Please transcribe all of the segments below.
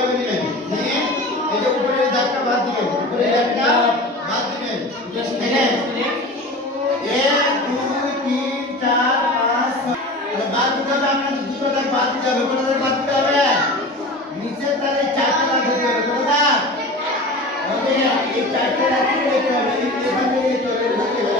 এইভাবে নেবেন নিয়ে এই যে উপরের দাগটা বাদ দিবেন উপরের দাগটা বাদ দিবেন দেখেন এক দুই তিন চার পাঁচ ছয়। তাহলে বাদ দিতে হবে আপনার দুটো দাগ বাদ দিতে হবে কোনো দাগ বাদ দিতে হবে নিচের তারে চারটা দাগ দিতে হবে কোনো দাগ ওকে এই চারটে দাগ কি লিখতে হবে এই এখানে লিখতে হবে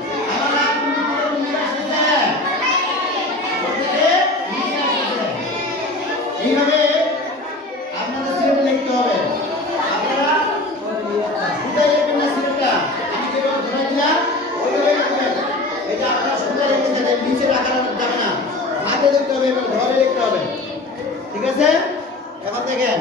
লিখতে হবে এবং ঘরে লিখতে হবে। ঠিক আছে? এখন দেখেন।